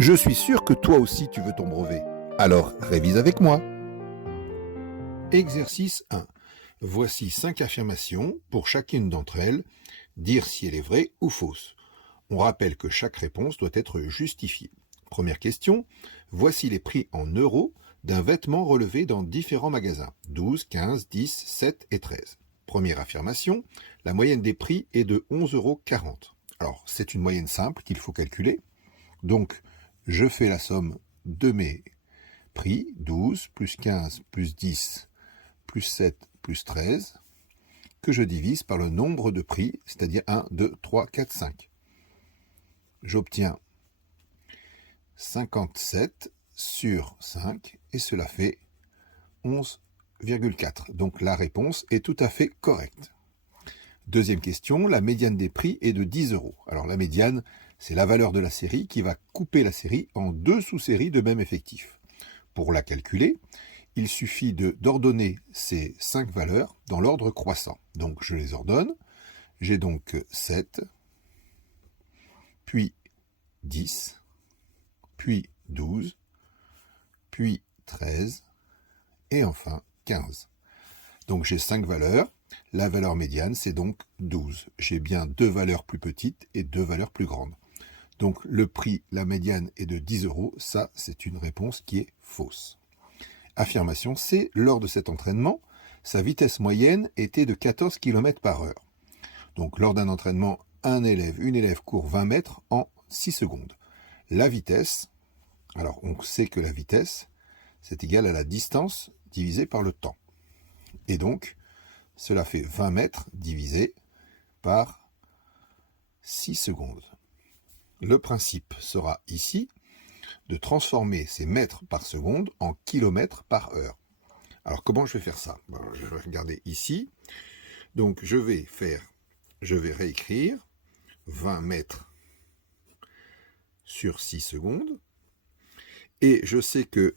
Je suis sûr que toi aussi tu veux ton brevet. Alors révise avec moi. Exercice 1. Voici 5 affirmations. Pour chacune d'entre elles, dire si elle est vraie ou fausse. On rappelle que chaque réponse doit être justifiée. Première question. Voici les prix en euros d'un vêtement relevé dans différents magasins. 12, 15, 10, 7 et 13. Première affirmation. La moyenne des prix est de 11,40 €. Alors, c'est une moyenne simple qu'il faut calculer. Donc, je fais la somme de mes prix, 12 plus 15 plus 10 plus 7 plus 13, que je divise par le nombre de prix, c'est-à-dire 1, 2, 3, 4, 5. J'obtiens 57 sur 5, et cela fait 11,4. Donc la réponse est tout à fait correcte. Deuxième question, la médiane des prix est de 10 €. Alors la médiane, c'est la valeur de la série qui va couper la série en 2 sous-séries de même effectif. Pour la calculer, il suffit d'ordonner ces 5 valeurs dans l'ordre croissant. Donc je les ordonne. J'ai donc 7, puis 10, puis 12, puis 13, et enfin 15. Donc j'ai 5 valeurs. La valeur médiane, c'est donc 12. J'ai bien 2 valeurs plus petites et 2 valeurs plus grandes. Donc le prix, la médiane est de 10 €. Ça, c'est une réponse qui est fausse. Affirmation C. Lors de cet entraînement, sa vitesse moyenne était de 14 km par heure. Donc lors d'un entraînement, une élève court 20 mètres en 6 secondes. La vitesse, alors on sait que la vitesse, c'est égal à la distance divisée par le temps. Et donc, cela fait 20 mètres divisé par 6 secondes. Le principe sera ici de transformer ces mètres par seconde en kilomètres par heure. Alors comment je vais faire ça? Je vais regarder ici. Donc je vais réécrire 20 mètres sur 6 secondes. Et je sais que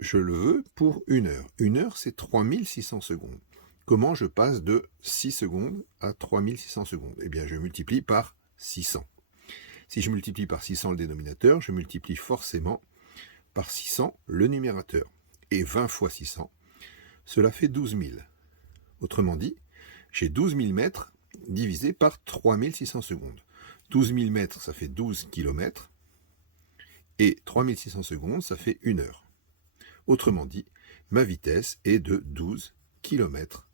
je le veux pour 1 heure. 1 heure, c'est 3600 secondes. Comment je passe de 6 secondes à 3600 secondes? Eh bien, je multiplie par 600. Si je multiplie par 600 le dénominateur, je multiplie forcément par 600 le numérateur. Et 20 fois 600, cela fait 12 000. Autrement dit, j'ai 12 000 mètres divisé par 3600 secondes. 12 000 mètres, ça fait 12 km. Et 3600 secondes, ça fait 1 heure. Autrement dit, ma vitesse est de 12 km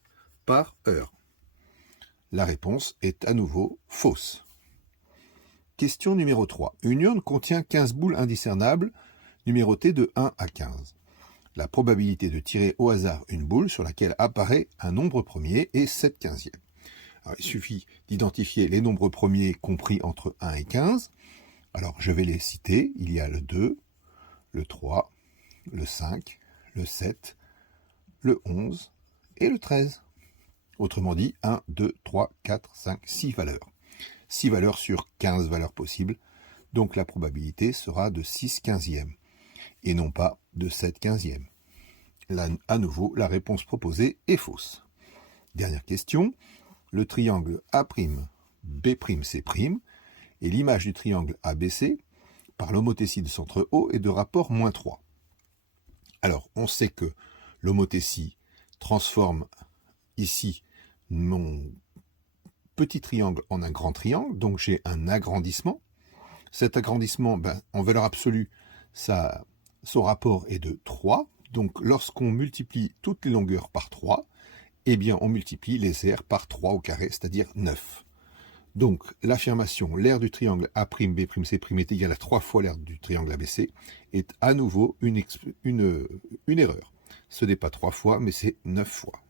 par heure. La réponse est à nouveau fausse. Question numéro 3. Une urne contient 15 boules indiscernables, numérotées de 1 à 15. La probabilité de tirer au hasard une boule sur laquelle apparaît un nombre premier est 7/15. Alors, il suffit d'identifier les nombres premiers compris entre 1 et 15. Alors, je vais les citer. Il y a le 2, le 3, le 5, le 7, le 11 et le 13. Autrement dit, 1, 2, 3, 4, 5, 6 valeurs. 6 valeurs sur 15 valeurs possibles, donc la probabilité sera de 6/15, et non pas de 7/15. Là, à nouveau, la réponse proposée est fausse. Dernière question, le triangle A'B'C' et l'image du triangle ABC par l'homothétie de centre O est de rapport -3. Alors, on sait que l'homothétie transforme ici mon petit triangle en un grand triangle, donc j'ai un agrandissement. Cet agrandissement, en valeur absolue, son rapport est de 3. Donc lorsqu'on multiplie toutes les longueurs par 3, eh bien on multiplie les aires par 3 au carré, c'est-à-dire 9. Donc l'affirmation l'aire du triangle A'B'C' est égale à 3 fois l'aire du triangle ABC est à nouveau une erreur. Ce n'est pas 3 fois, mais c'est 9 fois.